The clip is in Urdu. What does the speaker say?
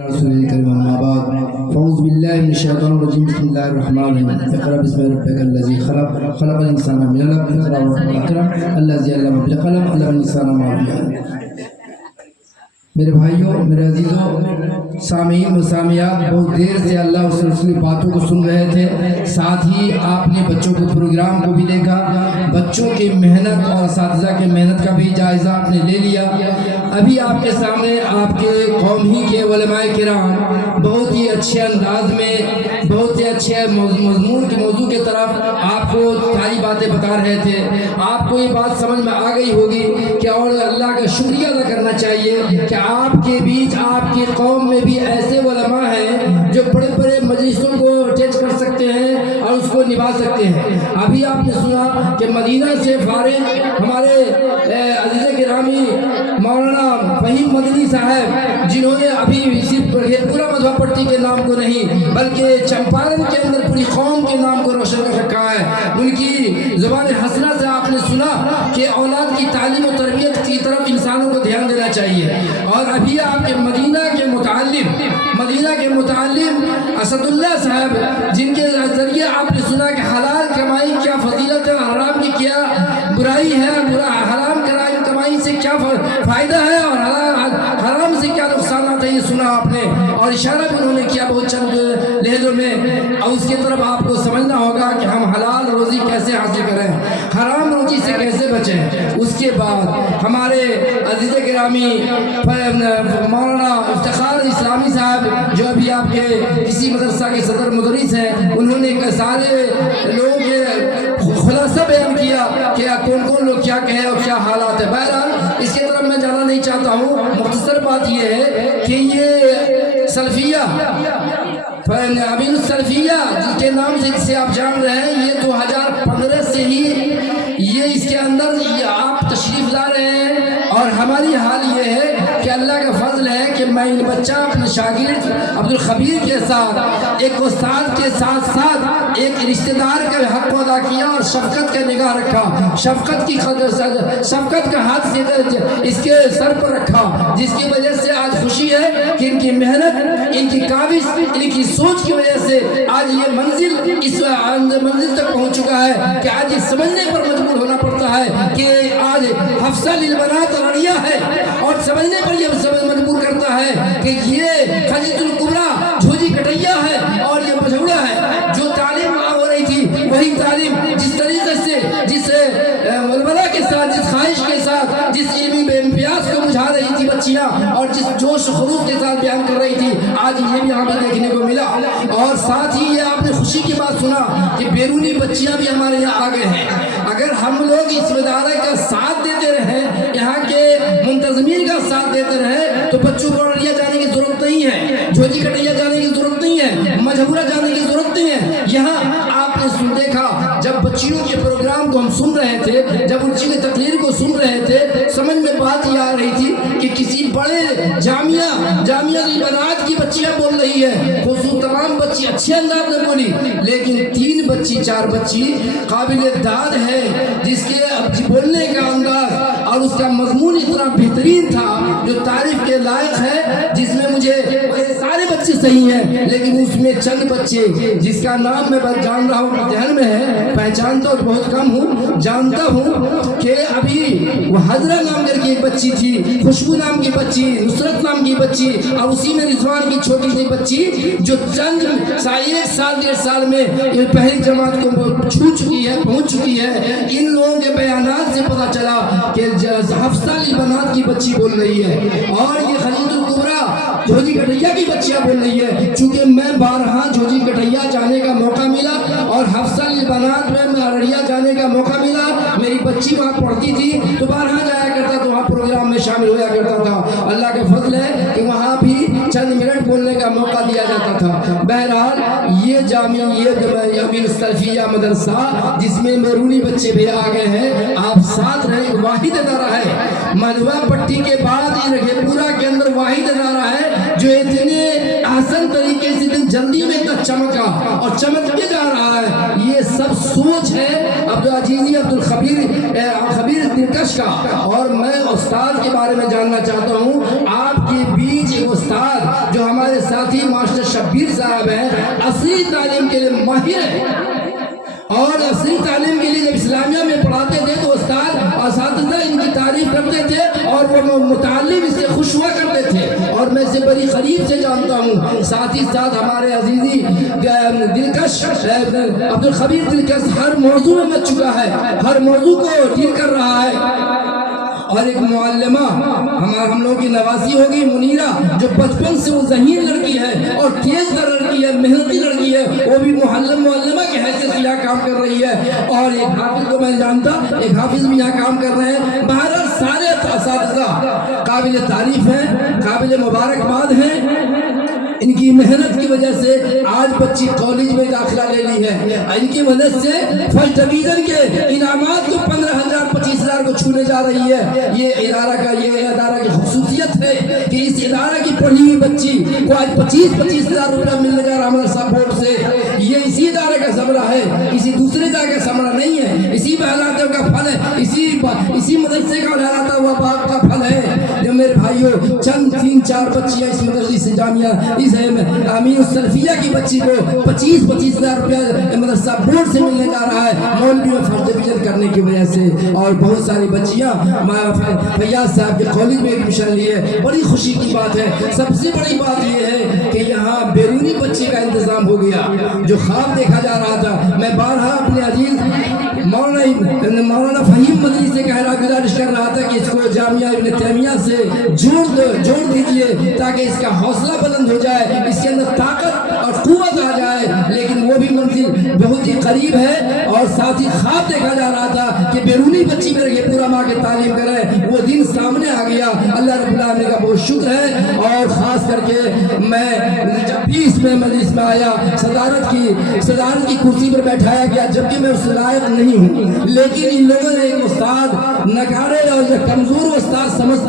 رسول الكريم أما بعد فأعوذ بالله من الشيطان الرجيم بسم الله الرحمن الرحيم اقرأ باسم ربك الذي خلق الإنسان من علق اقرأ وربك الأكرم الذي علم بالقلم علم الإنسان ما لم يعلم. میرے بھائیوں، میرے عزیزوں، سامعین و سامعات، بہت دیر سے اللہ اور رسول کی باتوں کو سن رہے تھے، ساتھ ہی آپ نے بچوں کو پروگرام کو بھی دیکھا، بچوں کی محنت اور اساتذہ کی محنت کا بھی جائزہ آپ نے لے لیا۔ ابھی آپ کے سامنے آپ کے قوم ہی کے علماء کرام بہت ہی اچھے انداز میں، بہت ہی اچھے مضمون کے موضوع کی طرف آپ کو ساری باتیں بتا رہے تھے۔ آپ کو یہ بات سمجھ میں آ گئی ہوگی کہ اور اللہ کا شکریہ ادا کرنا چاہیے کہ آپ کے بیچ، آپ کی قوم میں بھی ایسے علماء ہیں جو بڑے بڑے مجلسوں کو اٹینڈ کر سکتے ہیں اور اس کو نبھا سکتے ہیں۔ ابھی آپ نے سنا کہ مدینہ سے فارغ ہمارے عزیز گرامی مولانا فہیم مدنی صاحب، جنہوں نے ابھی صرف پورا مدھوا پٹی کے نام کو نہیں بلکہ چمپارن کے اندر پوری قوم کے نام کو روشن کر رکھا ہے، ان کی زبان حسنہ سے آپ نے سنا کہ اولاد کی تعلیم و تربیت کی طرف انسانوں کو دھیان دینا چاہیے۔ اور ابھی آپ کے مدینہ کے متعلم اسد اللہ صاحب، جن کے ذریعے آپ نے سنا کہ حلال کمائی کیا فضیلت ہے، حرام کی کیا برائی ہے، حرام کمائی سے کیا فائدہ ہے اور حرام سے کیا نقصانات ہے، یہ سنا آپ نے، اور اشارہ بھی انہوں نے کیا بہت چند لہجوں میں، اور اس کی طرف آپ کو سمجھنا ہوگا کہ ہم حلال روزی کیسے حاصل کریں، حرام روزی سے کیسے بچیں۔ اس کے بعد ہمارے عزیز گرامی مولانا افتخار اسلامی صاحب، جو ابھی آپ کے کسی مدرسہ کے صدر مدرس ہیں، انہوں نے سارے لوگوں کے خلاصہ بیان کیا کہ کون کون لوگ کیا کہے اور کیا حالات ہے۔ بہرحال اس کی طرف میں جانا نہیں چاہتا ہوں، مختصر بات یہ ہے کہ یہ سلفیہ امین السلفیہ جس کے نام سے جسے آپ جان رہے ہیں، یہ 2015 سے ہی یہ اس کے اندر آپ تشریف لا رہے ہیں، اور ہماری حال یہ ہے کہ اللہ کا فضل ہے کہ میں ان بچہ اپنے شاگرد عبدالخبیر کے ساتھ ایک استاد کے ساتھ ساتھ ایک رشتہ دار کا حق کو ادا کیا اور شفقت کا نگاہ رکھا، شفقت کا ہاتھ سے اس کے سر پر رکھا، جس کی وجہ سے آج خوشی ہے کہ ان کی محنت، ان کی کاوش، ان کی سوچ کی وجہ سے آج یہ منزل اس منزل تک پہنچ چکا ہے کہ آج یہ سمجھنے پر مجبور ہونا پڑتا ہے کہ آج حفصہ للبنات رڑیا ہے، اور سمجھنے پر یہ مجبور کرتا ہے کہ یہ خجلۃ الکبریٰ جھوجی کٹیا ہے اور یہ مجھوڑا ہے۔ جو تعلیم ہو رہی تھی وہی تعلیم جس طریقے سے، جس ولولہ کے ساتھ، جس خواہش کے ساتھ، جس علمی بے امتیاز کو بجھا رہی تھی بچیاں اور جس جوش و خروش کے ساتھ بیان کر رہی تھی، آج یہ بھی یہاں پہ دیکھنے کو ملا۔ اور ساتھ ہی یہ آپ نے خوشی کی بات سنا کہ بیرونی بچیاں بھی ہمارے یہاں آگے ہیں۔ اگر ہم لوگ اس ادارے کا ساتھ دیتے رہیں، یہاں کے منتظمین کا ساتھ دیتے رہیں، تو بچوں کو رڑیا جانے کی ضرورت نہیں ہے، جھوجی کٹیا جانے کی ضرورت نہیں ہے، مجھورہ جانے کی ضرورت نہیں ہے۔ یہاں آپ نے دیکھا جب بچیوں کے پروگرام کو ہم سن رہے تھے، جب ان کی تقریر کو سن رہے تھے، سمجھ میں بات یہ آ رہی تھی کہ کسی بڑے جامعہ البنات کی بچیاں بول رہی ہے، خصوص تمام بچی اچھے انداز میں بولی، لیکن 3 بچی 4 بچی قابل داد ہے، جس کے بولنے کا انداز اور اس کا مضمون اتنا بہترین تھا جو تعریف کے لائق ہے، جس میں مجھے سارے بچے صحیح ہیں، لیکن اس میں چند بچے جس کا نام میں جان رہا ہوں ذہن میں ہے، پہچانتا تو بہت کم ہوں، جانتا ہوں کہ ابھی وہ حضرہ نام کر کی ایک بچی تھی، خوشبو نام کی بچی، نصرت نام کی بچی، اور اسی میں رضوان کی چھوٹی سی بچی جو چند 1 سال 1.5 سال میں یہ پہلی جماعت کو چھو چکی ہے، پہنچ چکی ہے۔ ان لوگوں کے بیانات سے پتہ چلا کہ حفصہ للبنات کی بچی بول رہی ہے، اور یہ خجلۃ الکبریٰ جھوجی کٹیا کی بچیاں بول رہی ہے۔ چونکہ میں بارہا جھوجی کٹیا جانے کا موقع ملا اور حفصہ للبنات میں ارڑیا جانے کا موقع ملا، میری بچی وہاں پڑھتی تھی تو بارہا جایا کرتا تھا، وہاں پروگرام میں شامل ہوا کرتا تھا۔ اللہ کا فضل ہے کہ وہاں بھی چند منٹ بولنے کا موقع دیا جاتا تھا۔ بہرحال یہ جامعہ، یہ امین السلفیہ مدرسہ جس میں بیرونی بچے بھی آگے ہیں، آپ ساتھ رہے، واحد ادارہ ہے مدھوا پٹی کے بعد پورا کے اندر واحد ادارہ ہے جو اتنے احسن طریقے سے جلدی میں تک چمکا اور چمکتے جا رہا ہے۔ یہ سب سوچ ہے عبدالعزیز عبدالخبیر ترکش کا، اور میں استاد کے بارے میں جاننا چاہتا ہوں، آپ کے بیچ ایک استاد جو ہمارے ساتھی ماسٹر شبیر صاحب ہیں، اصلی تعلیم کے لیے ماہر ہیں، اور اصلی تعلیم کے لیے جب اسلامیہ میں پڑھاتے تھے تو استاد اساتذہ ان کی تعریف کرتے تھے اور وہ متعلم اس سے خوش ہوا کرتے تھے، اور میں اسے بڑی قریب سے جانتا ہوں۔ ساتھ ہی ساتھ ہمارے عزیزی دلکش عبدالخبیر دلکش ہر موضوع میں مچ چکا ہے، ہر موضوع کو ڈیل کر رہا ہے۔ اور ایک معلمہ ہم لوگوں کی نواسی ہوگی منیرہ، جو بچپن سے وہ ذہین لڑکی ہے اور تیز تر لڑکی ہے، محنتی لڑکی ہے، وہ بھی معلمہ کی حیثیت سے یہاں کام کر رہی ہے۔ اور ایک حافظ کو میں جانتا، ایک حافظ بھی یہاں کام کر رہے ہیں۔ بہرحال سارے اساتذہ قابل تعریف ہیں، قابل مبارکباد ہیں۔ ان کی محنت کی وجہ سے آج بچی کالج میں داخلہ لے لی ہے، ان کی مدد سے فرسٹ ڈویژن کے انعامات کو 15,000 25,000 کو چھونے جا رہی ہے۔ یہ ادارہ کی خصوصیت ہے کہ اس ادارہ کی پڑھی ہوئی بچی کو آج 25,000 روپیہ ملنے جا رہا مدرسہ بورڈ سے۔ یہ اسی ادارے کا ثمرہ ہے، کسی دوسرے ادارے کا ثمرہ نہیں ہے، اسی بہلاتے کا پھل ہے، اسی مدرسے کا لہراتا ہوا باغ کا پھل ہے۔ جو میرے بھائیوں چند 3-4 بچیاں اس مدرسے سے جامعہ امین السلفیہ کی بچی کو 25,000 روپیہ مدرسہ بورڈ سے ملنے جا رہا ہے مولوی میں فرسٹ ڈویژن کرنے کی وجہ سے۔ اور بہت ساری بچیاں فیاض صاحب کے کالج میں ایڈمیشن لیے، بڑی خوشی کی بات ہے۔ سب سے بڑی بات یہ ہے کہ یہاں بیرونی بچے کا انتظام ہو گیا، جو خواب دیکھا جا رہا تھا۔ میں بارہا اپنے عزیز مولانا فہیم مدنی سے گزارش کر رہا تھا کہ اس کو جامعہ ابن تیمیہ سے جوڑ دیجئے تاکہ اس کا حوصلہ بلند ہو جائے، اس کے اندر طاقت اور قوت آ جائے، لیکن وہ بھی منزل بہت ہی قریب ہے۔ اور ساتھ ہی خواب دیکھا جا رہا تھا کہ بیرونی بچی میں یہ پورا ماں کے تعلیم کرے، وہ دن سامنے آ گیا۔ اللہ رب العالمین کا بہت شکر ہے۔ اور خاص کر کے میں جب بھی اس میں مجلس میں آیا، صدارت کی کرسی پر بیٹھایا گیا، جبکہ میں اس لائق نہیں ہوں، لیکن ان لوگوں نے ایک استاد نکارے اور کمزور استاد سمجھتے